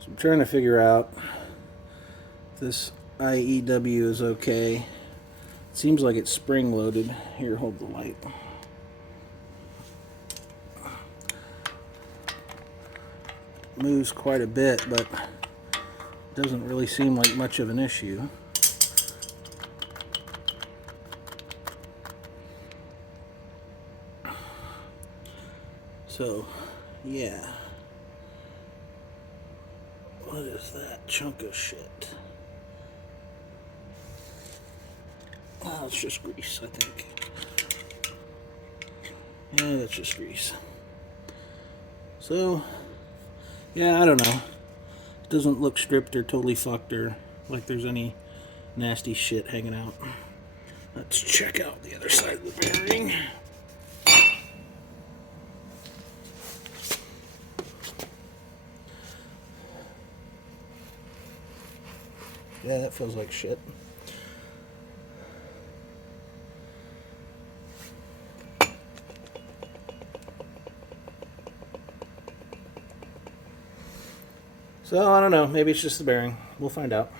So I'm trying to figure out if this IEW is okay. It seems like it's spring loaded. Here, hold the light. Moves quite a bit, but doesn't really seem like much of an issue. So, yeah. What is that chunk of shit? Oh, it's just grease, I think. Yeah, that's just grease. So, yeah, I don't know. It doesn't look stripped or totally fucked or like there's any nasty shit hanging out. Let's check out the other side of the bearing. Yeah, that feels like shit. So, I don't know. Maybe it's just the bearing. We'll find out.